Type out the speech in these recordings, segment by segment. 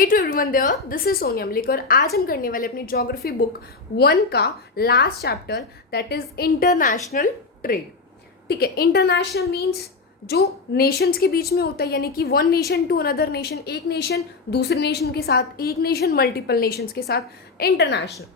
Hey to everyone there, this is Sonia Malik और आज हम करने वाले अपनी ज्योग्राफी बुक 1 का last chapter that is international trade. ठीक है, इंटरनेशनल मीन्स जो नेशंस के बीच में होता है, यानी कि one nation to another nation, एक नेशन दूसरे नेशन के साथ, एक नेशन मल्टीपल नेशंस के साथ। इंटरनेशनल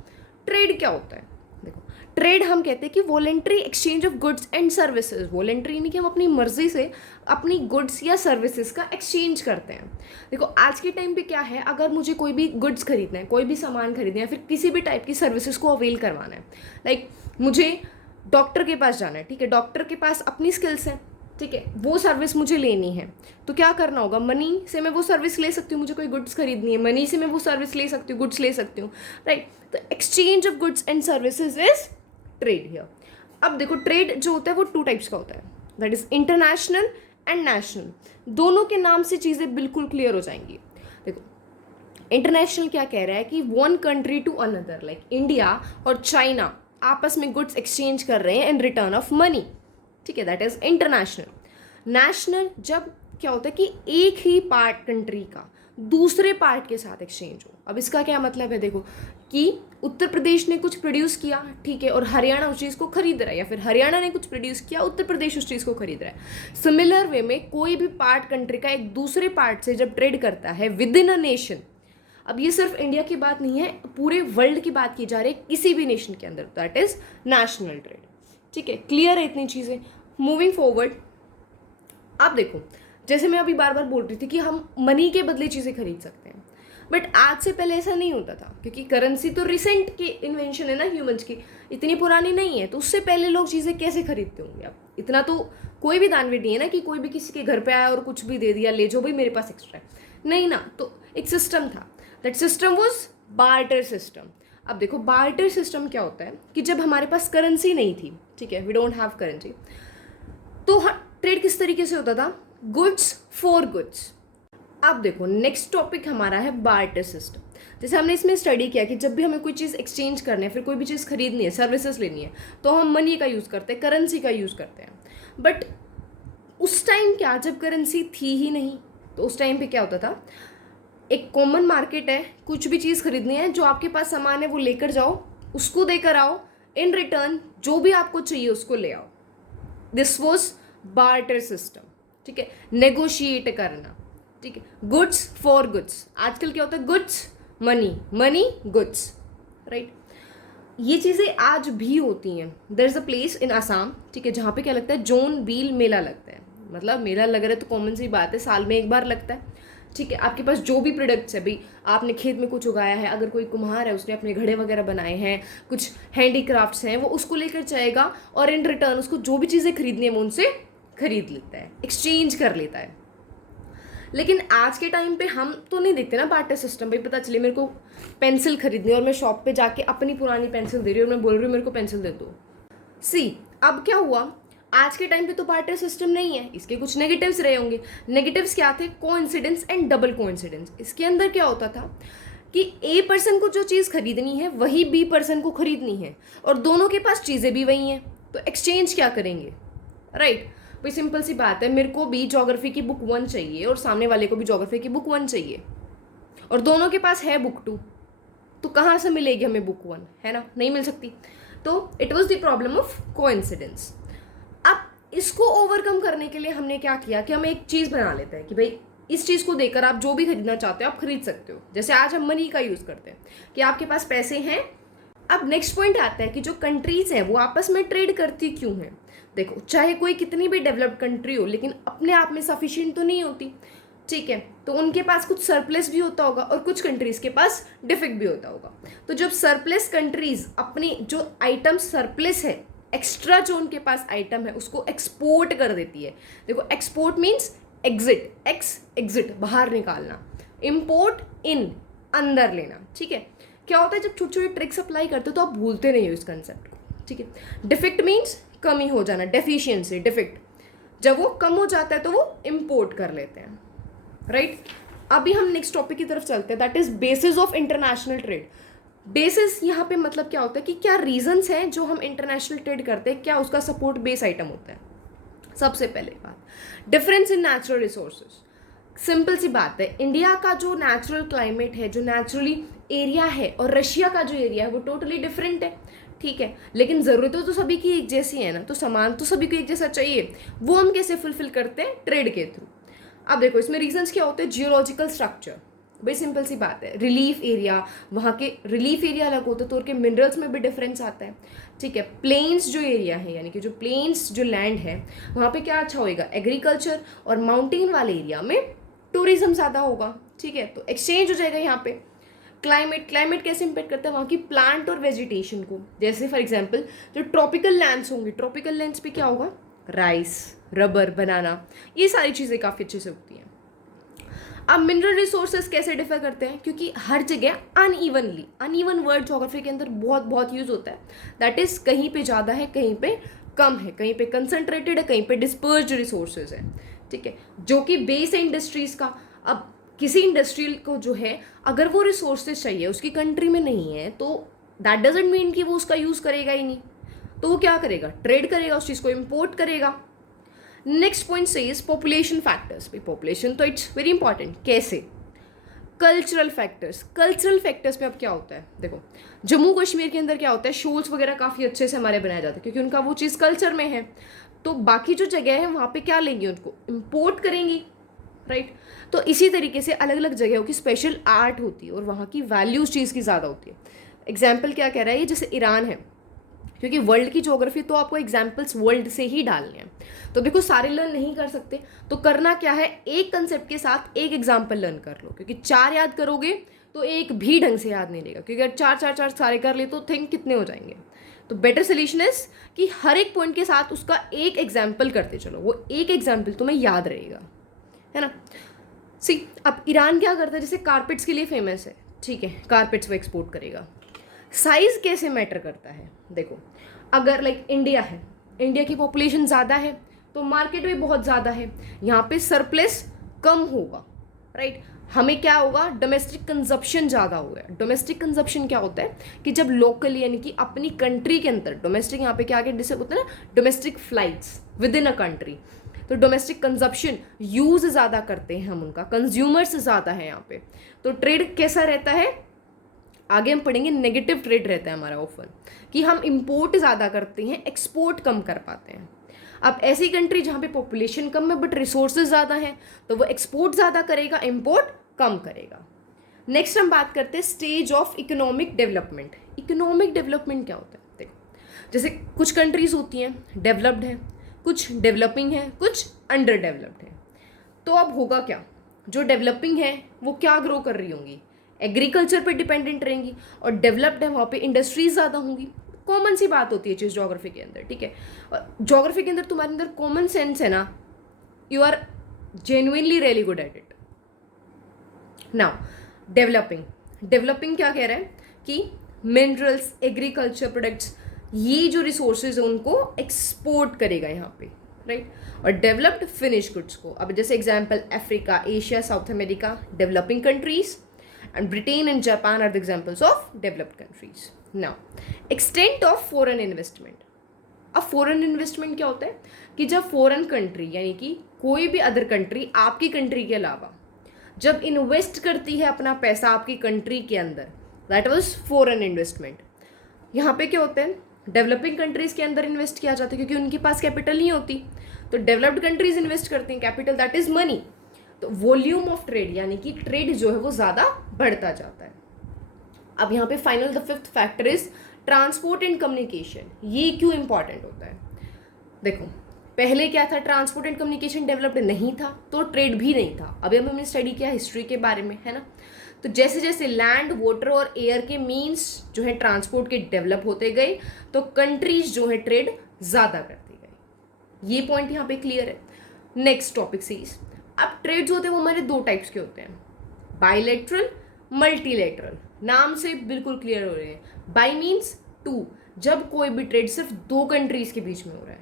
ट्रेड क्या होता है? देखो, ट्रेड हम कहते हैं कि voluntary exchange of goods and services. Voluntary यानी कि हम अपनी मर्जी से अपनी गुड्स या सर्विसेज का एक्सचेंज करते हैं। देखो, आज के टाइम पे क्या है, अगर मुझे कोई भी गुड्स खरीदना है, कोई भी सामान खरीदना है, फिर किसी भी टाइप की सर्विसेज को अवेल करवाना है, लाइक मुझे डॉक्टर के पास जाना है, ठीक है, डॉक्टर के पास अपनी स्किल्स हैं, ठीक है, वो सर्विस मुझे लेनी है, तो क्या करना होगा? मनी से मैं वो सर्विस ले सकती हूँ। मुझे कोई गुड्स खरीदनी है, मनी से मैं वो सर्विस ले सकती हूँ, गुड्स ले सकती हूँ, राइट। तो exchange of goods and services is trade here. अब देखो, ट्रेड जो होता है वो 2 टाइप्स का होता है, that is international and national. दोनों के नाम से चीज़ें बिल्कुल क्लियर हो जाएंगी। देखो, इंटरनेशनल क्या कह रहा है कि one country to another, like India और चाइना आपस में गुड्स एक्सचेंज कर रहे हैं इन रिटर्न ऑफ मनी, ठीक है, दैट इज इंटरनेशनल। नेशनल जब क्या होता है कि एक ही पार्ट कंट्री का दूसरे पार्ट के साथ एक्सचेंज हो। अब इसका क्या मतलब है? देखो कि उत्तर प्रदेश ने कुछ प्रोड्यूस किया, ठीक है, और हरियाणा उस चीज़ को खरीद रहा है, या फिर हरियाणा ने कुछ प्रोड्यूस किया, उत्तर प्रदेश उस चीज़ को खरीद रहा है। सिमिलर वे में कोई भी पार्ट कंट्री का एक दूसरे पार्ट से जब ट्रेड करता है विद इन अ नेशन, अब ये सिर्फ इंडिया की बात नहीं है, पूरे वर्ल्ड की बात की जा रही है, किसी भी नेशन के अंदर, दैट इज नेशनल ट्रेड। ठीक है, क्लियर है इतनी चीज़ें? मूविंग फॉरवर्ड, अब देखो, जैसे मैं अभी बार बार बोल रही थी कि हम मनी के बदले चीज़ें खरीद सकते हैं, बट आज से पहले ऐसा नहीं होता था, क्योंकि करेंसी तो रिसेंट की इन्वेंशन है ना ह्यूमंस की, इतनी पुरानी नहीं है। तो उससे पहले लोग चीज़ें कैसे खरीदते होंगे? अब इतना तो कोई भी दानवीर नहीं है ना कि कोई भी किसी के घर पे आया और कुछ भी दे दिया, ले जो भाई मेरे पास एक्स्ट्रा है, नहीं ना। तो एक सिस्टम था, that system was barter system. अब देखो, बार्टर सिस्टम क्या होता है कि जब हमारे पास करेंसी नहीं थी, ठीक है, वी डोंट हैव करेंसी, तो ट्रेड किस तरीके से होता था? Goods for goods. अब देखो, नेक्स्ट टॉपिक हमारा है बार्टर सिस्टम। जैसे हमने इसमें स्टडी किया कि जब भी हमें कोई चीज़ एक्सचेंज करनी है, फिर कोई भी चीज़ खरीदनी है, सर्विसेज लेनी है, तो हम मनी का यूज़ करते हैं, करेंसी का यूज़ करते हैं। बट उस टाइम क्या, जब करेंसी थी ही नहीं, तो उस टाइम पे क्या होता था? एक कॉमन मार्केट है, कुछ भी चीज़ खरीदनी है, जो आपके पास सामान है वो लेकर जाओ, उसको देकर आओ, इन रिटर्न जो भी आपको चाहिए उसको ले आओ। दिस वॉज बार्टर सिस्टम, ठीक है, नेगोशिएट करना, ठीक है, गुड्स फॉर गुड्स। आजकल क्या होता है? Goods money, money goods, right. ये चीज़ें आज भी होती हैं। There is a place in Assam, ठीक है, जहाँ पे क्या लगता है? जोन बील मेला लगता है। मतलब मेला लग रहा है तो कॉमन सी बात है, साल में एक बार लगता है, ठीक है। आपके पास जो भी प्रोडक्ट्स है, भाई आपने खेत में कुछ उगाया है, अगर कोई कुम्हार है उसने अपने घड़े वगैरह बनाए हैं, कुछ हैंडीक्राफ्ट्स हैं, वो उसको लेकर जाएगा और इन रिटर्न उसको जो भी चीज़ें खरीदनी है वो उनसे खरीद लेता है, एक्सचेंज कर लेता है। लेकिन आज के टाइम पे हम तो नहीं देखते ना बार्टर सिस्टम। भाई पता चले मेरे को पेंसिल खरीदनी है और मैं शॉप पे जाके अपनी पुरानी पेंसिल दे रही हूँ और मैं बोल रही हूँ मेरे को पेंसिल दे दो। सी, अब क्या हुआ, आज के टाइम पे तो बार्टर सिस्टम नहीं है, इसके कुछ नेगेटिव्स रहे होंगे। नेगेटिव्स क्या थे? Coincidence and double coincidence. इसके अंदर क्या होता था कि ए पर्सन को जो चीज़ खरीदनी है वही बी पर्सन को खरीदनी है, और दोनों के पास चीज़ें भी वही हैं, तो एक्सचेंज क्या करेंगे? राइट। भाई सिंपल सी बात है, मेरे को भी ज्योग्राफी की बुक 1 चाहिए और सामने वाले को भी ज्योग्राफी की बुक 1 चाहिए, और दोनों के पास है बुक 2, तो कहाँ से मिलेगी हमें बुक 1? है ना, नहीं मिल सकती। तो it was the problem of coincidence. अब इसको ओवरकम करने के लिए हमने क्या किया कि हम एक चीज़ बना लेते हैं कि भाई इस चीज़ को देकर आप जो भी खरीदना चाहते हो आप खरीद सकते हो। जैसे आज हम मनी का यूज़ करते हैं कि आपके पास पैसे हैं। अब नेक्स्ट पॉइंट आता है कि जो कंट्रीज हैं वो आपस में ट्रेड करती क्यों हैं? देखो, चाहे कोई कितनी भी डेवलप्ड कंट्री हो, लेकिन अपने आप में सफिशिएंट तो नहीं होती, ठीक है, तो उनके पास कुछ सरप्लस भी होता होगा और कुछ कंट्रीज के पास डिफिक्ट भी होता होगा। तो जब सरप्लस कंट्रीज अपनी जो आइटम सरप्लस है, एक्स्ट्रा जो उनके पास आइटम है, उसको एक्सपोर्ट कर देती है। देखो, एक्सपोर्ट मीन्स एग्जिट, एग्जिट बाहर निकालना, इम्पोर्ट इन अंदर लेना, ठीक है। क्या होता है जब छोटे छोटे ट्रिक्स अप्लाई करते हो तो आप भूलते नहीं हो इस कंसेप्ट को, ठीक है। डिफिक्ट मीन्स कमी हो जाना, डेफिशिएंसी, डिफिक्ट, जब वो कम हो जाता है तो वो इम्पोर्ट कर लेते हैं, राइट। अभी हम नेक्स्ट टॉपिक की तरफ चलते हैं, that is basis of international trade. Basis यहाँ पे मतलब क्या होता है कि क्या रीजंस हैं जो हम इंटरनेशनल ट्रेड करते हैं, क्या उसका सपोर्ट बेस आइटम होता है। सबसे पहले बात, difference in natural resources. Simple सी बात है, इंडिया का जो नेचुरल क्लाइमेट है, जो नेचुरली एरिया है, और रशिया का जो एरिया है वो टोटली डिफरेंट है, ठीक है। लेकिन ज़रूरतें तो सभी की एक जैसी है ना, तो सामान तो सभी को एक जैसा चाहिए, वो हम कैसे फुलफिल करते हैं? ट्रेड के थ्रू। अब देखो इसमें रीजंस क्या होते हैं? जियोलॉजिकल स्ट्रक्चर, भाई सिंपल सी बात है, रिलीफ एरिया, वहाँ के रिलीफ एरिया अलग होते हैं तो उनके मिनरल्स में भी डिफरेंस आता है, ठीक है। प्लेन्स जो एरिया है, यानी कि जो प्लेन्स जो लैंड है, वहाँ पे क्या अच्छा होएगा? एग्रीकल्चर। और माउंटेन वाले एरिया में टूरिज्म ज़्यादा होगा, ठीक है, तो एक्सचेंज हो जाएगा यहाँ पे। क्लाइमेट कैसे इम्पेक्ट करता है? वहाँ की प्लांट और वेजिटेशन को। जैसे फॉर एग्जांपल जो ट्रॉपिकल लैंड्स होंगे, ट्रॉपिकल लैंड्स पे क्या होगा? राइस, रबर, बनाना, ये सारी चीज़ें काफ़ी अच्छे से उगती हैं। अब मिनरल रिसोर्सेज कैसे डिफर करते हैं? क्योंकि हर जगह अनइवन वर्ड ज्योग्राफी के अंदर बहुत बहुत यूज होता है, दैट इज कहीं पे ज़्यादा है, कहीं पे कम है, कहीं पे कंसंट्रेटेड है, कहीं पे डिस्पर्स्ड रिसोर्सेज है, ठीक है, जो कि बेस है इंडस्ट्रीज का। अब किसी इंडस्ट्री को जो है, अगर वो रिसोर्सेज चाहिए उसकी कंट्री में नहीं है, तो दैट डजेंट मीन कि वो उसका यूज़ करेगा ही नहीं, तो वो क्या करेगा? ट्रेड करेगा, उस चीज़ को इम्पोर्ट करेगा। नेक्स्ट पॉइंट से इज पॉपुलेशन फैक्टर्स। भाई पॉपुलेशन तो इट्स वेरी इंपॉर्टेंट। कैसे? कल्चरल फैक्टर्स में अब क्या होता है? देखो जम्मू कश्मीर के अंदर क्या होता है, शोल्स वगैरह काफ़ी अच्छे से हमारे बनाए जाते हैं क्योंकि उनका वो चीज़ कल्चर में है। तो बाकी जो जगह है वहाँ पे क्या लेंगी? उनको इम्पोर्ट करेंगी, राइट। तो इसी तरीके से अलग अलग जगहों की स्पेशल आर्ट होती है और वहाँ की वैल्यूज चीज़ की ज़्यादा होती है। एग्जाम्पल क्या कह रहा है ये? जैसे ईरान है, क्योंकि वर्ल्ड की ज्योग्राफी तो आपको एग्जाम्पल्स वर्ल्ड से ही डालने हैं, तो देखो सारे लर्न नहीं कर सकते, तो करना क्या है? एक कंसेप्ट के साथ एक एग्जाम्पल लर्न कर लो, क्योंकि 4 याद करोगे तो एक भी ढंग से याद नहीं रहेगा, क्योंकि अगर 4 सारे कर ले तो थिंक कितने हो जाएंगे। तो बेटर सोल्यूशन इज कि हर एक पॉइंट के साथ उसका एक एग्जाम्पल करते चलो, वो एक एग्जाम्पल तुम्हें याद रहेगा, है ना। सी अब ईरान क्या करता है? जैसे कारपेट्स के लिए फेमस है, ठीक है, कारपेट्स वो एक्सपोर्ट करेगा। साइज कैसे मैटर करता है? देखो अगर लाइक इंडिया है, इंडिया की पॉपुलेशन ज़्यादा है तो मार्केट भी बहुत ज़्यादा है, यहाँ पे सरप्लस कम होगा, राइट। हमें क्या होगा? डोमेस्टिक कंजप्शन ज़्यादा होगा। डोमेस्टिक कंजप्शन क्या होता है कि जब लोकली यानी कि अपनी कंट्री के अंदर, डोमेस्टिक यहाँ पे क्या आगे डिस्क होता है ना, domestic flights with in a country, तो डोमेस्टिक कंजप्शन यूज़ ज़्यादा करते हैं हम, उनका कंज्यूमर्स ज़्यादा है यहाँ पे। तो ट्रेड कैसा रहता है? आगे हम पढ़ेंगे, नेगेटिव ट्रेड रहता है हमारा ऑफर, कि हम इंपोर्ट ज़्यादा करते हैं, एक्सपोर्ट कम कर पाते हैं। अब ऐसी कंट्री जहाँ पे पॉपुलेशन कम है बट रिसोर्सेज ज़्यादा हैं, तो वो एक्सपोर्ट ज़्यादा करेगा, इंपोर्ट कम करेगा। नेक्स्ट हम बात करते हैं stage of economic development. Economic development क्या होता है? देखो जैसे कुछ कंट्रीज होती हैं डेवलप्ड है, कुछ डेवलपिंग है, कुछ अंडर डेवलप्ड है। तो अब होगा क्या? जो डेवलपिंग है वो क्या ग्रो कर रही होंगी? एग्रीकल्चर पे डिपेंडेंट रहेंगी, और डेवलप्ड है वहाँ पे इंडस्ट्रीज ज़्यादा होंगी। कॉमन सी बात होती है चीज़ ज्योग्राफी के अंदर, ठीक है। और ज्योग्राफी के अंदर तुम्हारे अंदर कॉमन सेंस है ना, you are genuinely really good at it. Now developing क्या कह रहा है कि मिनरल्स, एग्रीकल्चर प्रोडक्ट्स, ये जो रिसोर्सेज है उनको एक्सपोर्ट करेगा यहाँ पे, राइट। और डेवलप्ड फिनिश गुड्स को, अब जैसे example Africa, Asia, south America, developing countries, and Britain and Japan are the examples of developed countries. Now, extent of foreign investment. अब फॉरेन इन्वेस्टमेंट क्या होता है कि जब फॉरेन कंट्री यानी कि कोई भी अदर कंट्री आपकी कंट्री के अलावा जब इन्वेस्ट करती है अपना पैसा आपकी कंट्री के अंदर, दैट वाज फॉरेन इन्वेस्टमेंट। यहाँ पे क्या होता है? डेवलपिंग कंट्रीज के अंदर इन्वेस्ट किया जाता है क्योंकि उनके पास कैपिटल नहीं होती, तो डेवलप्ड कंट्रीज इन्वेस्ट करती हैं कैपिटल, दैट इज मनी। तो वॉल्यूम ऑफ ट्रेड यानी कि ट्रेड जो है वो ज़्यादा बढ़ता जाता है। अब यहाँ पे final the fifth factor is transport and communication. ये क्यों इंपॉर्टेंट होता है? देखो पहले क्या था? ट्रांसपोर्ट एंड कम्युनिकेशन डेवलप्ड नहीं था तो ट्रेड भी नहीं था। अभी हमने स्टडी किया हिस्ट्री के बारे में, है ना। तो जैसे जैसे लैंड, वाटर और एयर के मीन्स जो है ट्रांसपोर्ट के डेवलप होते गए तो कंट्रीज जो है ट्रेड ज़्यादा करती गई। ये पॉइंट यहाँ पे क्लियर है। नेक्स्ट टॉपिक सीज, अब ट्रेड जो होते हैं वो हमारे दो टाइप्स के होते हैं, बायलैटरल, मल्टीलैटरल। नाम से बिल्कुल क्लियर हो रहे हैं। बाय मीन्स टू, जब कोई भी ट्रेड सिर्फ दो कंट्रीज के बीच में हो रहा है,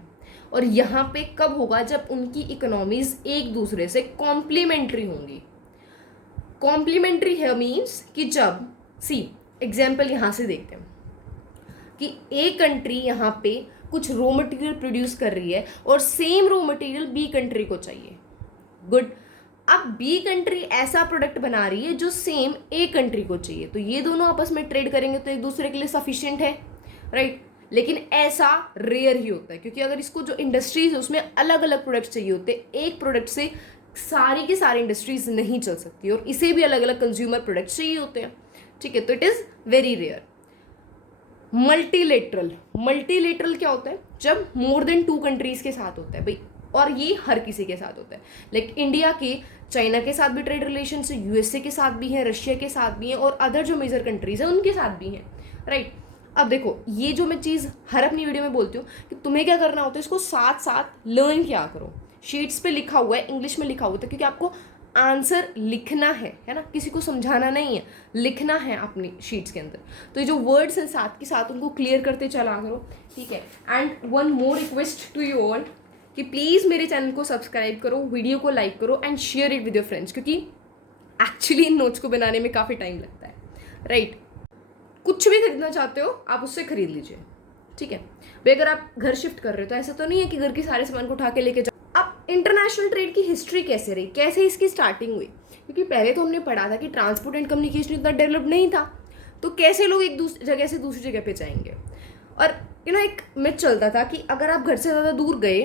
और यहाँ पे कब होगा? जब उनकी इकोनॉमीज एक दूसरे से कॉम्प्लीमेंट्री होंगी। कॉम्प्लीमेंट्री है मीन्स कि जब एग्जाम्पल यहाँ से देखते हैं कि एक कंट्री यहाँ पे कुछ रॉ मटेरियल प्रोड्यूस कर रही है और same raw material B country को चाहिए, गुड। अब बी कंट्री ऐसा प्रोडक्ट बना रही है जो सेम ए कंट्री को चाहिए, तो ये दोनों आपस में ट्रेड करेंगे तो एक दूसरे के लिए सफिशिएंट है, राइट। लेकिन ऐसा रेयर ही होता है, क्योंकि अगर इसको जो इंडस्ट्रीज है उसमें अलग अलग प्रोडक्ट्स चाहिए होते हैं, एक प्रोडक्ट से सारी की सारी इंडस्ट्रीज नहीं चल सकती, और इसे भी अलग अलग कंज्यूमर प्रोडक्ट्स चाहिए होते हैं, ठीक है। तो it is very rare. Multilateral क्या होता है? जब मोर देन 2 कंट्रीज के साथ होता है भाई, और ये हर किसी के साथ होता है। लाइक इंडिया के चाइना के साथ भी ट्रेड रिलेशन है, यूएसए के साथ भी हैं, रशिया के साथ भी हैं, और अदर जो मेजर कंट्रीज हैं उनके साथ भी हैं, राइट। अब देखो, ये जो मैं चीज़ हर अपनी वीडियो में बोलती हूँ कि तुम्हें क्या करना होता है, इसको साथ साथ लर्न क्या करो। शीट्स पे लिखा हुआ है, इंग्लिश में लिखा हुआ है, क्योंकि आपको आंसर लिखना है ना, किसी को समझाना नहीं है, लिखना है अपनी शीट्स के अंदर। तो ये जो वर्ड्स हैं साथ के साथ उनको क्लियर करते चला करो, ठीक है। And one more request to you all कि प्लीज़ मेरे चैनल को सब्सक्राइब करो, वीडियो को लाइक करो and share it with your friends, क्योंकि एक्चुअली इन नोट्स को बनाने में काफ़ी टाइम लगता है, राइट। कुछ भी खरीदना चाहते हो आप उससे खरीद लीजिए, ठीक है भाई। अगर आप घर शिफ्ट कर रहे हो तो ऐसा तो नहीं है कि घर के सारे सामान को उठा के लेके जाओ। अब इंटरनेशनल ट्रेड की हिस्ट्री कैसे रही, कैसे इसकी स्टार्टिंग हुई, क्योंकि पहले तो हमने पढ़ा था कि ट्रांसपोर्ट एंड कम्युनिकेशन इतना डेवलप नहीं था, तो कैसे लोग एक दूसरी जगह से दूसरी जगह पे जाएंगे। और एक मिथ चलता था कि अगर आप घर से ज़्यादा दूर गए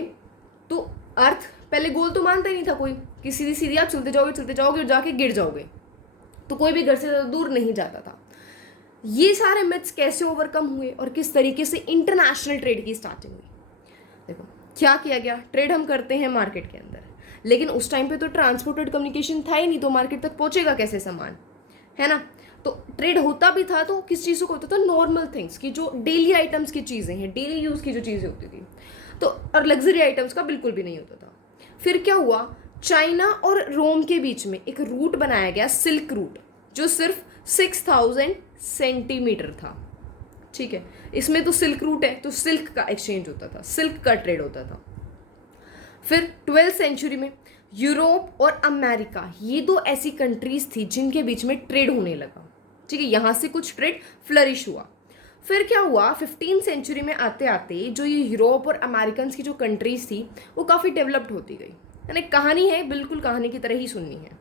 तो अर्थ पहले गोल तो मानता ही नहीं था कोई, कि सीधी सीधी आप चलते जाओगे और जाके गिर जाओगे, तो कोई भी घर से ज़्यादा दूर नहीं जाता था। ये सारे मिथ्स कैसे ओवरकम हुए और किस तरीके से इंटरनेशनल ट्रेड की स्टार्टिंग हुई। देखो क्या किया गया, ट्रेड हम करते हैं मार्केट के अंदर, लेकिन उस टाइम पे तो ट्रांसपोर्टेड कम्युनिकेशन था ही नहीं, तो मार्केट तक पहुंचेगा कैसे सामान, है ना। तो ट्रेड होता भी था तो किस चीज़ों को होता था, नॉर्मल थिंग्स की, जो डेली आइटम्स की चीज़ें हैं, डेली यूज़ की जो चीज़ें होती थी, तो और लग्जरी आइटम्स का बिल्कुल भी नहीं होता था। फिर क्या हुआ, चाइना और रोम के बीच में एक रूट बनाया गया, सिल्क रूट, जो सिर्फ 6000 सेंटीमीटर था, ठीक है। इसमें तो सिल्क रूट है, तो सिल्क का एक्सचेंज होता था, सिल्क का ट्रेड होता था। फिर 12th सेंचुरी में यूरोप और अमेरिका, ये दो ऐसी कंट्रीज थी जिनके बीच में ट्रेड होने लगा, ठीक है। यहाँ से कुछ ट्रेड फ्लरिश हुआ। फिर क्या हुआ, 15th सेंचुरी में आते आते जो ये यूरोप और अमेरिकन की जो कंट्रीज थी वो काफ़ी डेवलप्ड होती गई, यानी कहानी है बिल्कुल कहानी की तरह ही सुननी है,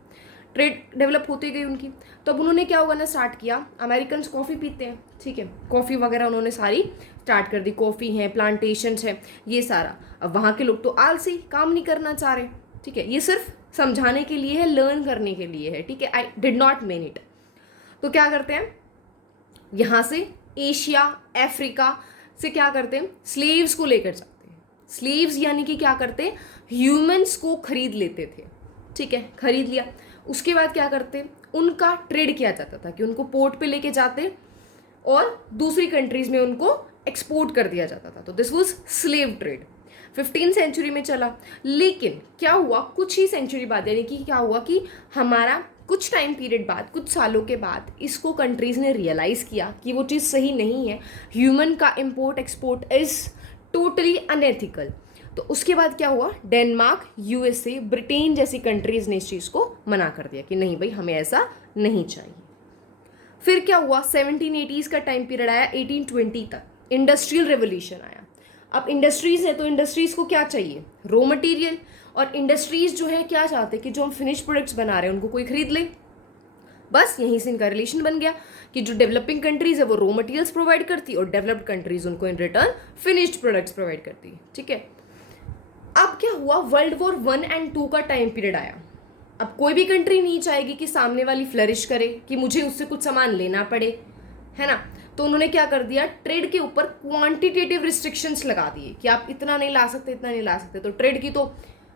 ट्रेड डेवलप होती गई उनकी। तो अब उन्होंने क्या उगाना स्टार्ट किया, अमेरिकन कॉफ़ी पीते हैं, ठीक है, कॉफ़ी वगैरह उन्होंने सारी स्टार्ट कर दी, कॉफ़ी है, प्लांटेशंस है, ये सारा। अब वहाँ के लोग तो आलसी, काम नहीं करना चाह रहे, ठीक है। ये सिर्फ समझाने के लिए है, लर्न करने के लिए है, ठीक है, I did not mean it. तो क्या करते हैं, यहाँ से एशिया अफ्रीका से क्या करते हैं, स्लेव्स को लेकर जाते हैं। स्लेव्स यानी कि क्या करते हैं, ह्यूमंस को खरीद लेते थे, ठीक है, खरीद लिया। उसके बाद क्या करते, उनका ट्रेड किया जाता था कि उनको पोर्ट पे लेके जाते और दूसरी कंट्रीज में उनको एक्सपोर्ट कर दिया जाता था, तो this was slave trade. 15th century में चला, लेकिन क्या हुआ, कुछ ही सेंचुरी बाद, यानी कि क्या हुआ कि हमारा कुछ टाइम पीरियड बाद, कुछ सालों के बाद इसको कंट्रीज़ ने रियलाइज़ किया कि वो चीज़ सही नहीं है, ह्यूमन का import export is totally unethical. तो उसके बाद क्या हुआ, डेनमार्क, यूएसए, ब्रिटेन जैसी कंट्रीज़ ने इस चीज़ को मना कर दिया कि नहीं भाई हमें ऐसा नहीं चाहिए। फिर क्या हुआ, 1780s का टाइम पीरियड आया, 1820 तक इंडस्ट्रियल रेवोल्यूशन आया। अब इंडस्ट्रीज़ है तो इंडस्ट्रीज़ को क्या चाहिए, रॉ मटेरियल, और इंडस्ट्रीज़ जो है क्या चाहते हैं कि जो हम फिनिश प्रोडक्ट्स बना रहे हैं उनको कोई खरीद ले। बस यहीं से इनका रिलेशन बन गया कि जो डेवलपिंग कंट्रीज़ है वो रॉ मटेरियल्स प्रोवाइड करती और डेवलप्ड कंट्रीज़ उनको in return finished products provide करती, ठीक है। अब क्या हुआ, वर्ल्ड वॉर 1 और 2 का टाइम पीरियड आया। अब कोई भी कंट्री नहीं चाहेगी कि सामने वाली फ्लरिश करे, कि मुझे उससे कुछ सामान लेना पड़े, है ना। तो उन्होंने क्या कर दिया, ट्रेड के ऊपर क्वांटिटेटिव रिस्ट्रिक्शंस लगा दिए कि आप इतना नहीं ला सकते, इतना नहीं ला सकते। तो ट्रेड की तो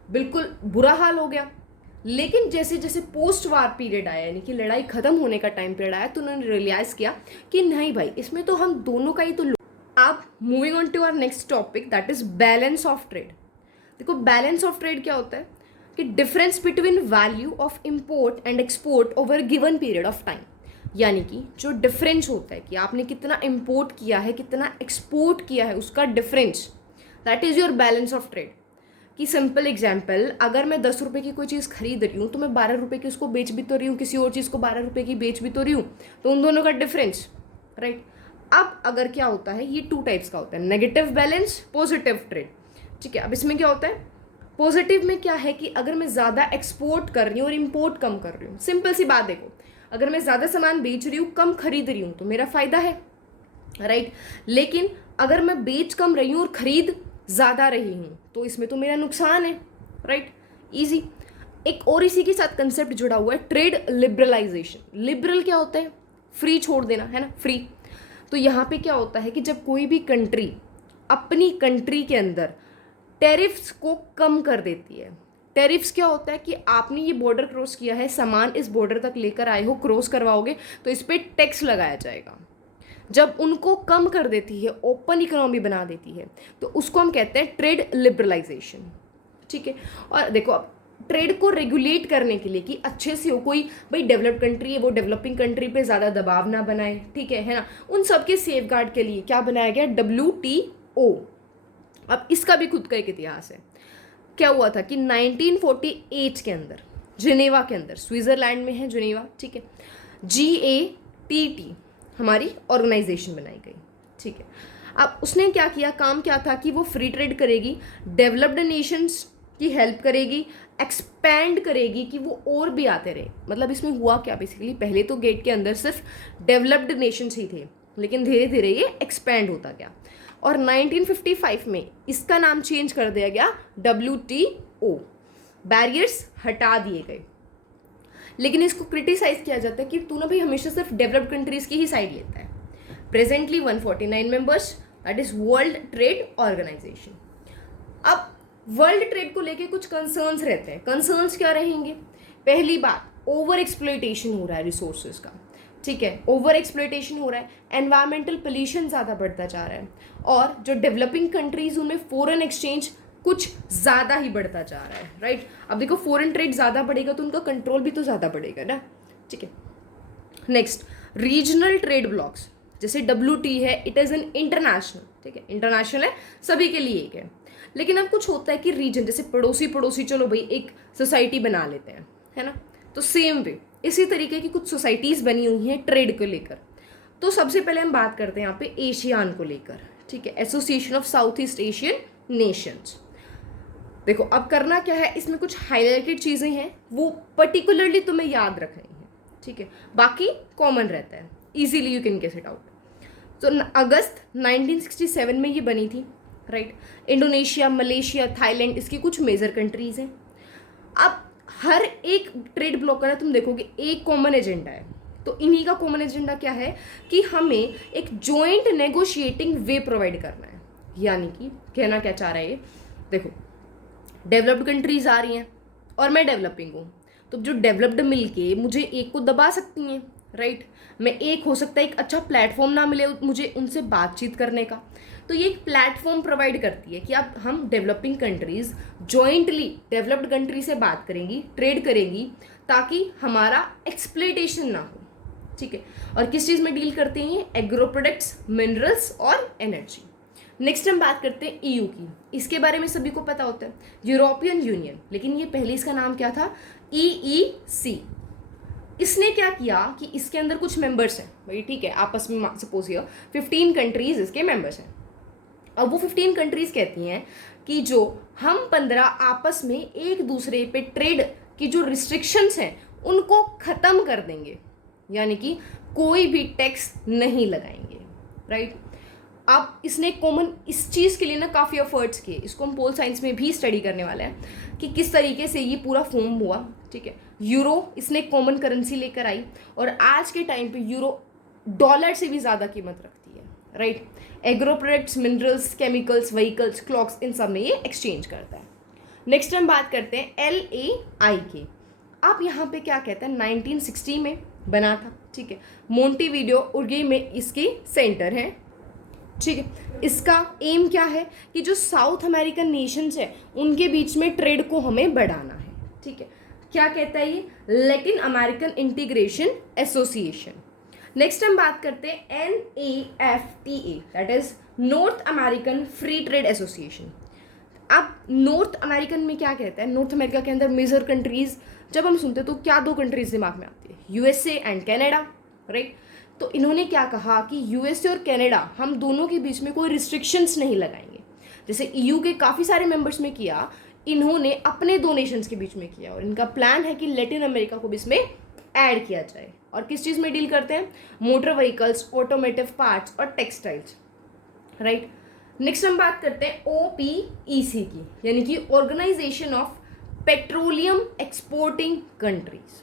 बिल्कुल बुरा हाल हो गया। लेकिन जैसे जैसे पोस्ट वार पीरियड आया, यानी कि लड़ाई खत्म होने का टाइम पीरियड आया, तो उन्होंने रियलाइज़ किया कि नहीं भाई, इसमें तो हम दोनों का ही तो। अब moving on to our next topic, that is balance of trade. देखो बैलेंस ऑफ ट्रेड क्या होता है कि difference between value of import and export over given period of time, यानी कि जो डिफरेंस होता है कि आपने कितना इम्पोर्ट किया है, कितना एक्सपोर्ट किया है, उसका difference, that is your balance of trade. कि सिंपल एग्जाम्पल, अगर मैं 10 रुपये की कोई चीज़ खरीद रही हूँ तो मैं 12 रुपये की उसको बेच भी तो रही हूँ, किसी और चीज़ को 12 रुपये की बेच भी तो रही हूँ, तो उन दोनों का डिफरेंस, राइट। अब अगर क्या होता है, ये 2 टाइप्स का होता है, नेगेटिव बैलेंस, पॉजिटिव ट्रेड, ठीक है। अब इसमें क्या होता है, पॉजिटिव में क्या है कि अगर मैं ज़्यादा एक्सपोर्ट कर रही हूँ और इम्पोर्ट कम कर रही हूँ, सिंपल सी बात देखो, अगर मैं ज़्यादा सामान बेच रही हूँ, कम खरीद रही हूँ, तो मेरा फ़ायदा है, राइट। लेकिन अगर मैं बेच कम रही हूँ और खरीद ज़्यादा रही हूँ, तो इसमें तो मेरा नुकसान है, राइट। ईजी। एक और इसी के साथ कंसेप्ट जुड़ा हुआ है, ट्रेड लिबरलाइजेशन। लिबरल क्या होता है? फ्री छोड़ देना, है ना, फ्री। तो यहाँ पे क्या होता है कि जब कोई भी कंट्री अपनी कंट्री के अंदर टैरिफ्स को कम कर देती है। टैरिफ्स क्या होता है कि आपने ये बॉर्डर क्रॉस किया है, सामान इस बॉर्डर तक लेकर आए हो, क्रॉस करवाओगे तो इस पर टैक्स लगाया जाएगा। जब उनको कम कर देती है, ओपन इकोनॉमी बना देती है, तो उसको हम कहते हैं ट्रेड लिबरलाइजेशन, ठीक है। और देखो, अब ट्रेड को रेगुलेट करने के लिए कि अच्छे से हो, कोई भाई डेवलप्ड कंट्री है वो डेवलपिंग कंट्री पे ज़्यादा दबाव ना बनाए, ठीक है ना, उन सब के सेफ गार्ड के लिए क्या बनाया गया? WTO। अब इसका भी खुद का एक इतिहास है। क्या हुआ था कि 1948 के अंदर जिनेवा के अंदर, स्विट्जरलैंड में है जिनेवा, ठीक है, GATT हमारी ऑर्गेनाइजेशन बनाई गई, ठीक है। अब उसने क्या किया, काम क्या था कि वो फ्री ट्रेड करेगी, डेवलप्ड नेशंस की हेल्प करेगी, एक्सपैंड करेगी कि वो और भी आते रहे। मतलब इसमें हुआ क्या बेसिकली, पहले तो गेट के अंदर सिर्फ डेवलप्ड नेशंस ही थे, लेकिन धीरे धीरे ये एक्सपैंड होता गया और 1955 में इसका नाम चेंज कर दिया गया WTO। बैरियर्स हटा दिए गए। लेकिन इसको क्रिटिसाइज किया जाता है कि तू ना भाई हमेशा सिर्फ डेवलप्ड कंट्रीज की ही साइड लेता है। Presently 149 members, that is world trade organization. अब वर्ल्ड ट्रेड को लेके कुछ कंसर्न्स रहते हैं। कंसर्न्स क्या रहेंगे? पहली बात, ओवर एक्सप्लॉयटेशन हो रहा है रिसोर्सेज का, ठीक है, ओवर एक्सप्लॉयटेशन हो रहा है, एनवायरमेंटल पोल्यूशन ज़्यादा बढ़ता जा रहा है, और जो डेवलपिंग कंट्रीज उनमें फॉरेन एक्सचेंज कुछ ज़्यादा ही बढ़ता जा रहा है, राइट। अब देखो, फॉरेन ट्रेड ज़्यादा बढ़ेगा तो उनका कंट्रोल भी तो ज़्यादा बढ़ेगा ना, ठीक है। नेक्स्ट, रीजनल ट्रेड ब्लॉक्स, जैसे WT है, इट इज़ एन इंटरनेशनल, ठीक है, इंटरनेशनल है, सभी के लिए एक है। लेकिन अब कुछ होता है कि रीजन, जैसे पड़ोसी पड़ोसी, चलो भाई एक सोसाइटी बना लेते हैं, है ना, तो सेम वे इसी तरीके की कुछ सोसाइटीज़ बनी हुई हैं ट्रेड को लेकर। तो सबसे पहले हम बात करते हैं यहाँ पे एशियान को लेकर, ठीक है, association of south east Asian Nations. देखो, अब करना क्या है, इसमें कुछ हाईलाइटेड चीज़ें हैं, वो पर्टिकुलरली तुम्हें याद रखनी है, ठीक है, बाकी कॉमन रहता है, easily you can guess it out. तो अगस्त 1967 में ये बनी थी, राइट। इंडोनेशिया, मलेशिया, थाईलैंड इसकी कुछ मेजर कंट्रीज़ हैं। अब हर एक ट्रेड ब्लॉक का ना तुम देखोगे एक कॉमन एजेंडा है। तो इन्हीं का कॉमन एजेंडा क्या है कि हमें एक जॉइंट नेगोशिएटिंग वे प्रोवाइड करना है। यानी कि कहना क्या चाह रहा है ये, देखो, डेवलप्ड कंट्रीज आ रही हैं और मैं डेवलपिंग हूँ, तो जो डेवलप्ड मिलके मुझे एक को दबा सकती हैं, राइट। मैं एक हो सकता है एक अच्छा प्लेटफॉर्म ना मिले मुझे उनसे बातचीत करने का, तो ये एक प्लेटफॉर्म प्रोवाइड करती है कि अब हम developing countries jointly developed country से बात करेंगी, ट्रेड करेंगी, ताकि हमारा एक्सप्लॉयटेशन ना हो, ठीक है। और किस चीज़ में डील करते हैं ये? एग्रो प्रोडक्ट्स, मिनरल्स और एनर्जी। नेक्स्ट हम बात करते हैं EU की। इसके बारे में सभी को पता होता है, यूरोपियन यूनियन, लेकिन ये पहले इसका नाम क्या था? EEC। इसने क्या किया कि इसके अंदर कुछ मेंबर्स हैं भाई, ठीक है, आपस में सपोज हियर 15 कंट्रीज इसके मेंबर्स हैं। अब वो 15 कंट्रीज कहती हैं कि जो हम 15 आपस में एक दूसरे पे ट्रेड की जो रिस्ट्रिक्शंस हैं उनको ख़त्म कर देंगे, यानी कि कोई भी टैक्स नहीं लगाएंगे, राइट। अब इसने कॉमन इस चीज़ के लिए ना काफ़ी एफर्ट्स किए, इसको हम पोल साइंस में भी स्टडी करने वाले हैं कि किस तरीके से ये पूरा फॉर्म हुआ, ठीक है। यूरो इसने कॉमन करेंसी लेकर आई और आज के टाइम पे यूरो डॉलर से भी ज़्यादा कीमत रखती है, right. Agro products, minerals, chemicals, vehicles, clocks, इन सब में ये एक्सचेंज करता है। नेक्स्ट हम बात करते हैं LAI की। आप यहाँ पे क्या कहते हैं, 1960 में बना था, ठीक है, मोंटेविडियो उरुग्वे में इसकी सेंटर है, ठीक है। इसका एम क्या है कि जो साउथ अमेरिकन नेशंस है उनके बीच में ट्रेड को हमें बढ़ाना है, ठीक है। क्या कहता है ये? Latin American integration association. Next हम बात करते हैं NAFTA, that is north American free trade association. अब नॉर्थ अमेरिकन में क्या कहता है? नॉर्थ अमेरिका के अंदर मेजर कंट्रीज जब हम सुनते हैं तो क्या दो कंट्रीज दिमाग में आती है? USA and Canada, right. तो इन्होंने क्या कहा कि USA और कनाडा, हम दोनों के बीच में कोई रिस्ट्रिक्शंस नहीं लगाएंगे। जैसे EU के काफ़ी सारे मेंबर्स में किया, इन्होंने अपने दो नेशंस के बीच में किया और इनका प्लान है कि लैटिन अमेरिका को भी इसमें ऐड किया जाए। और किस चीज़ में डील करते हैं? मोटर व्हीकल्स, ऑटोमेटिव पार्ट्स और टेक्सटाइल्स, राइट। नेक्स्ट हम बात करते हैं OPEC की, यानी कि organization of petroleum exporting countries.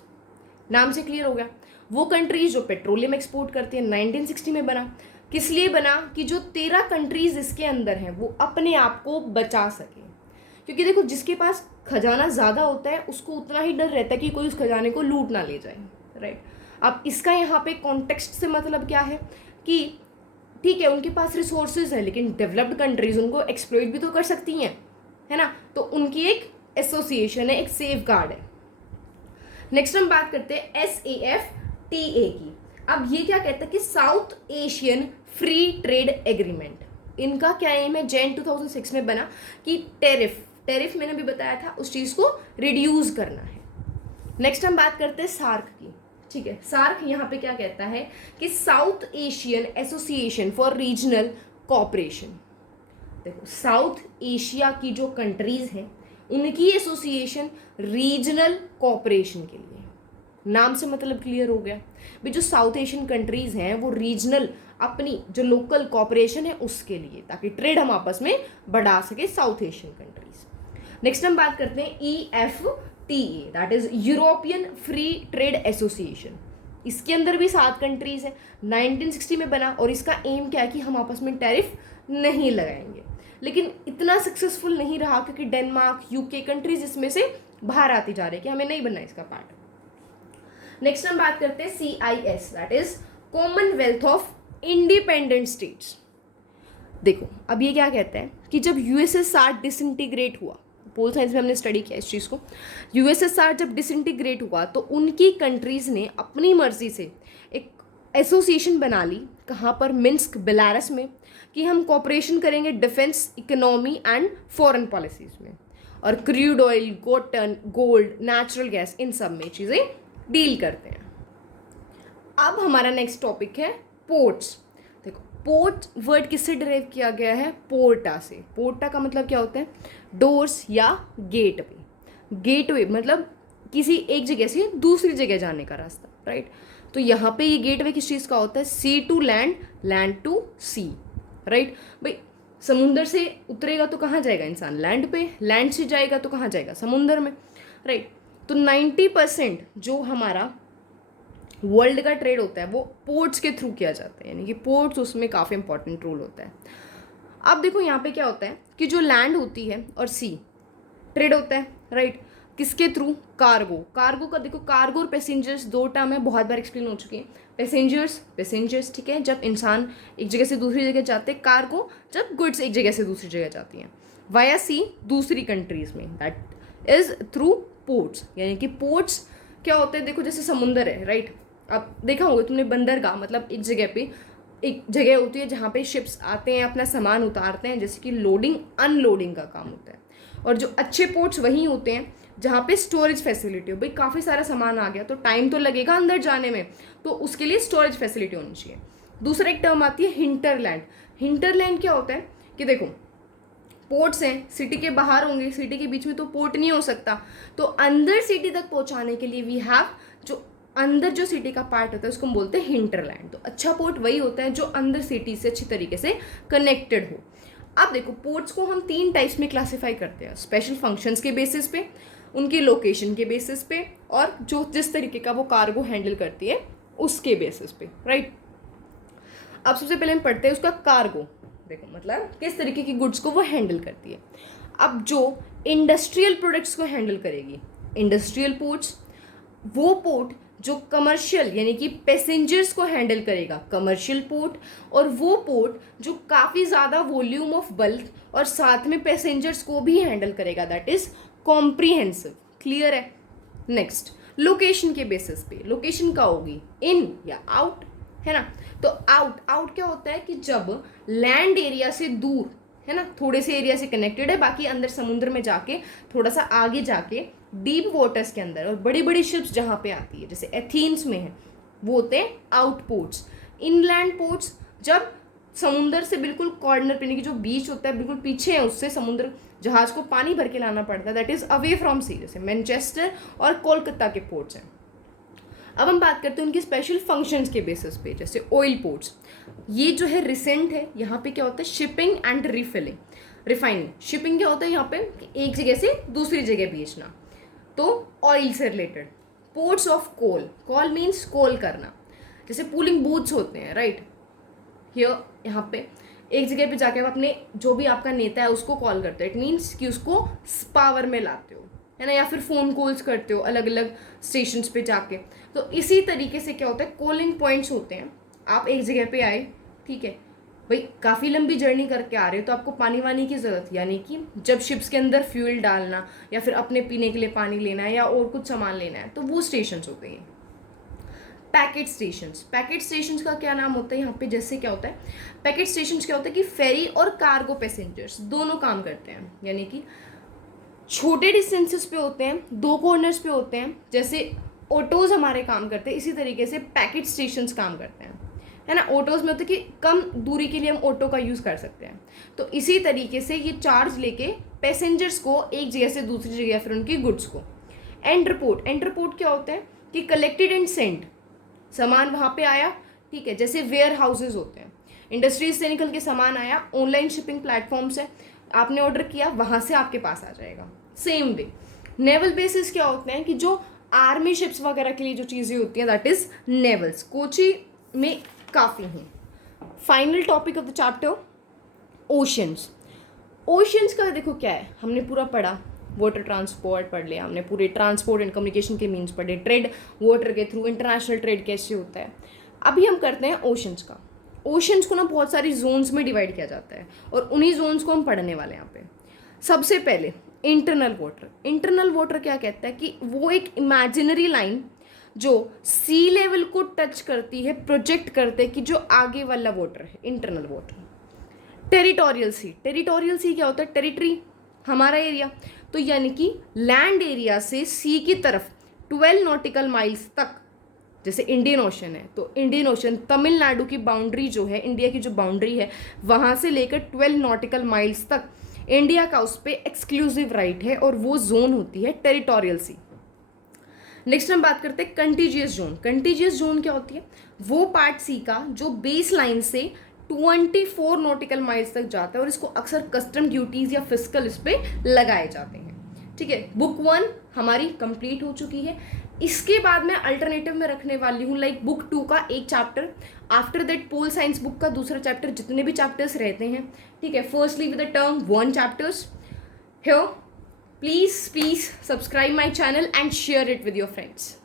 नाम से क्लियर हो गया, वो कंट्रीज जो पेट्रोलियम एक्सपोर्ट करती है। 1960 में बना, किस लिए बना? कि जो 13 कंट्रीज इसके अंदर हैं वो अपने आप को बचा सके। क्योंकि देखो, जिसके पास खजाना ज़्यादा होता है उसको उतना ही डर रहता है कि कोई उस खजाने को लूट ना ले जाए, राइट। अब इसका यहाँ पे कॉन्टेक्स्ट से मतलब क्या है कि ठीक है उनके पास रिसोर्सेज है, लेकिन डेवलप्ड कंट्रीज उनको एक्सप्लॉइट भी तो कर सकती हैं, है ना। तो उनकी एक एसोसिएशन है, एक सेफ गार्ड है। नेक्स्ट हम बात करते हैं SAFTA की। अब ये क्या कहता है कि south Asian free trade agreement. इनका क्या एम है? जैन 2006 में बना कि टेरिफ मैंने भी बताया था, उस चीज़ को रिड्यूस करना है। नेक्स्ट हम बात करते हैं सार्क की, ठीक है। सार्क यहाँ पे क्या कहता है कि south Asian association for regional cooperation. देखो, साउथ एशिया की जो कंट्रीज हैं उनकी एसोसिएशन रीजनल कोऑपरेशन के लिए। नाम से मतलब क्लियर हो गया भाई, जो साउथ एशियन कंट्रीज हैं वो रीजनल अपनी जो लोकल कोऑपरेशन है उसके लिए, ताकि ट्रेड हम आपस में बढ़ा सके साउथ एशियन कंट्रीज। नेक्स्ट हम बात करते हैं EFTA, that is European free trade association. इसके अंदर भी 7 कंट्रीज हैं, 1960 में बना और इसका एम क्या है कि हम आपस में टैरिफ नहीं लगाएंगे। लेकिन इतना सक्सेसफुल नहीं रहा क्योंकि डेनमार्क, UK कंट्रीज इसमें से बाहर आती जा रही है कि हमें नहीं बनना इसका पार्ट। नेक्स्ट हम बात करते हैं CIS, that is Commonwealth of independent states. देखो, अब ये क्या कहता है कि जब USSR डिसइंटीग्रेट हुआ, पोल साइंस में हमने स्टडी किया इस चीज़ को, USSR जब डिसइंटीग्रेट हुआ तो उनकी कंट्रीज़ ने अपनी मर्जी से एक एसोसिएशन बना ली। कहाँ पर? मिन्स्क, बेलारस में, कि हम कोऑपरेशन करेंगे defence, economy and foreign policies में, और crude oil, cotton, gold, natural gas, इन सब में चीज़ें डील करते हैं। अब हमारा नेक्स्ट टॉपिक है पोर्ट्स। देखो, पोर्ट वर्ड किससे डिराइव किया गया है? पोर्टा से। पोर्टा का मतलब क्या होता है? डोर्स या गेटवे। गेटवे मतलब किसी एक जगह से दूसरी जगह जाने का रास्ता, राइट। तो यहाँ पे ये गेटवे किस चीज़ का होता है? Sea to land, land to sea, right. भाई, समुंदर से उतरेगा तो कहाँ जाएगा इंसान? लैंड पे। लैंड से जाएगा तो कहाँ जाएगा? समुंदर में, राइट। तो 90% जो हमारा वर्ल्ड का ट्रेड होता है वो पोर्ट्स के थ्रू किया जाता है, यानी कि पोर्ट्स उसमें काफ़ी इंपॉर्टेंट रोल होता है। अब देखो यहाँ पे क्या होता है कि जो लैंड होती है और सी ट्रेड होता है, राइट। किसके थ्रू? कार्गो। कार्गो का देखो, कार्गो और पैसेंजर्स 2 टर्म है, बहुत बार एक्सप्लेन हो चुकी है। पैसेंजर्स ठीक है, जब इंसान एक जगह से दूसरी जगह जाते हैं। कार्गो, जब गुड्स एक जगह से दूसरी जगह जाती हैं वाया सी दूसरी कंट्रीज में, दैट इज थ्रू पोर्ट्स। यानी कि पोर्ट्स क्या होते हैं? देखो, जैसे समुंदर है, राइट। अब देखा होगा तुमने बंदरगाह, मतलब एक जगह पे एक जगह होती है जहाँ पे शिप्स आते हैं, अपना सामान उतारते हैं, जैसे कि लोडिंग अनलोडिंग का काम होता है। और जो अच्छे पोर्ट्स वहीं होते हैं जहाँ पे स्टोरेज फैसिलिटी हो। भाई, काफ़ी सारा सामान आ गया तो टाइम तो लगेगा अंदर जाने में, तो उसके लिए स्टोरेज फैसिलिटी होनी चाहिए। दूसरा एक टर्म आती है हिंटरलैंड। हिंटरलैंड क्या होता है कि देखो, पोर्ट्स हैं, सिटी के बाहर होंगे, सिटी के बीच में तो पोर्ट नहीं हो सकता, तो अंदर सिटी तक पहुँचाने के लिए वी हैव, जो अंदर जो सिटी का पार्ट होता है उसको हम बोलते हैं हिंटरलैंड। तो अच्छा पोर्ट वही होता है जो अंदर सिटी से अच्छी तरीके से कनेक्टेड हो। अब देखो, पोर्ट्स को हम 3 टाइप्स में क्लासीफाई करते हैं, स्पेशल फंक्शंस के बेसिस पे, उनकी लोकेशन के बेसिस पे, और जो जिस तरीके का वो कार्गो हैंडल करती है उसके बेसिस पे, राइट। अब सबसे पहले हम पढ़ते हैं उसका कार्गो। देखो, मतलब किस तरीके की गुड्स को वो हैंडल करती है। अब जो इंडस्ट्रियल प्रोडक्ट्स को हैंडल करेगी, इंडस्ट्रियल पोर्ट्स, वो पोर्ट जो कमर्शियल यानी कि पैसेंजर्स को हैंडल करेगा, कमर्शियल पोर्ट, और वो पोर्ट जो काफ़ी ज़्यादा वॉल्यूम ऑफ बल्क और साथ में पैसेंजर्स को भी हैंडल करेगा, दैट इज कॉम्प्रीहेंसिव। क्लियर है? नेक्स्ट, लोकेशन के बेसिस पे, लोकेशन क्या होगी? इन या आउट, है ना। तो आउट क्या होता है कि जब लैंड एरिया से दूर, है ना, थोड़े से एरिया से कनेक्टेड है, बाकी अंदर समुद्र में जाके थोड़ा सा आगे जाके डीप वाटर्स के अंदर, और बड़ी बड़ी शिप्स जहाँ पे आती है, जैसे एथेंस में है, वो होते हैं आउटपोर्ट्स। इनलैंड पोर्ट्स जब समुंदर से बिल्कुल कॉर्नर पे, यानी कि जो बीच होता है बिल्कुल पीछे है उससे, समुद्र जहाज को पानी भर के लाना पड़ता है, दैट इज अवे फ्रॉम सी, जैसे मैनचेस्टर और कोलकाता के पोर्ट्स हैं। अब हम बात करते हैं उनकी स्पेशल फंक्शंस के बेसिस पे, जैसे ऑयल पोर्ट्स, ये जो है रिसेंट है, यहाँ पे क्या होता है shipping and refilling, refining. Shipping क्या होता है यहाँ पे एक जगह से दूसरी जगह भेजना, तो ऑयल से related. Ports of coal, call means coal करना, जैसे पूलिंग बूथ्स होते हैं राइट, हियर यहाँ पे एक जगह पे जाके आप अपने जो भी आपका नेता है उसको कॉल करते हो, इट मीन्स कि उसको पावर में लाते हो, है ना, या फिर फ़ोन कॉल्स करते हो अलग अलग स्टेशंस पे जाके। तो इसी तरीके से क्या होता है कॉलिंग पॉइंट्स होते हैं। आप एक जगह पे आए, ठीक है भाई, काफ़ी लंबी जर्नी करके आ रहे हो तो आपको पानी वानी की ज़रूरत, यानी कि जब शिप्स के अंदर फ्यूल डालना या फिर अपने पीने के लिए पानी लेना है या और कुछ सामान लेना है, तो वो स्टेशंस होते हैं। पैकेट स्टेशंस, पैकेट स्टेशंस का क्या नाम होता है यहाँ पे, जैसे क्या होता है पैकेट स्टेशंस क्या होता है कि फेरी और कार्गो पैसेंजर्स दोनों काम करते हैं, यानी कि छोटे डिस्टेंसेस पे होते हैं, 2 कॉर्नर्स पे होते हैं, जैसे ऑटोज़ हमारे काम करते हैं, इसी तरीके से पैकेट स्टेशंस काम करते हैं, है ना। ऑटोज़ में होता है कि कम दूरी के लिए हम ऑटो का यूज़ कर सकते हैं, तो इसी तरीके से ये चार्ज लेके पैसेंजर्स को एक जगह से दूसरी जगह या फिर उनकी गुड्स को। एंटरपोर्ट, एंटरपोर्ट क्या होता है कि कलेक्टेड एंड सेंट, सामान वहाँ पे आया, ठीक है, जैसे वेयर हाउसेज होते हैं, इंडस्ट्रीज से निकल के सामान आया, ऑनलाइन शिपिंग प्लेटफॉर्म्स है, आपने ऑर्डर किया वहाँ से आपके पास आ जाएगा। सेम वे नेवल बेसिस क्या होते हैं कि जो आर्मी शिप्स वगैरह के लिए जो चीज़ें होती हैं, दैट इज नेवल्स। कोची में काफ़ी हैं। Final topic of the chapter oceans. Oceans का देखो क्या है, हमने पूरा पढ़ा, वाटर ट्रांसपोर्ट पढ़ लिया हमने, पूरे ट्रांसपोर्ट एंड कम्युनिकेशन के मीन्स पढ़े, ट्रेड वाटर के थ्रू, इंटरनेशनल ट्रेड कैसे होता है। अभी हम करते हैं ओशंस का। ओशंस को ना बहुत सारी जोन्स में डिवाइड किया जाता है और उन्हीं जोन्स को हम पढ़ने वाले हैं यहाँ पे। सबसे पहले इंटरनल वाटर। इंटरनल वाटर क्या कहता है कि वो एक इमेजिनरी लाइन जो सी लेवल को टच करती है, प्रोजेक्ट करते हैं कि जो आगे वाला वाटर है, इंटरनल वाटर। टेरिटोरियल सी, टेरिटोरियल सी क्या होता है, टेरिटरी हमारा एरिया, तो यानी कि लैंड एरिया से सी की तरफ 12 नॉटिकल माइल्स तक, जैसे इंडियन ओशन है तो इंडियन ओशन, तमिलनाडु की बाउंड्री जो है, इंडिया की जो बाउंड्री है वहाँ से लेकर 12 नॉटिकल माइल्स तक इंडिया का उस पर एक्सक्लूसिव राइट है और वो जोन होती है टेरिटोरियल सी। नेक्स्ट हम बात करते हैं कंटीजियस जोन। कंटीजियस जोन क्या होती है, वो पार्ट सी का जो बेस लाइन से 24 नॉटिकल माइल्स तक जाता है और इसको अक्सर कस्टम ड्यूटीज या फिस्कल इस पे लगाए जाते हैं, ठीक है। बुक 1 हमारी कंप्लीट हो चुकी है। इसके बाद मैं अल्टरनेटिव में रखने वाली हूँ लाइक बुक 2 का एक chapter, after that pol science book का दूसरा चैप्टर, जितने भी चैप्टर्स रहते हैं, ठीक है। Firstly with the term 1 chapters here. Please subscribe my channel and share it with your friends.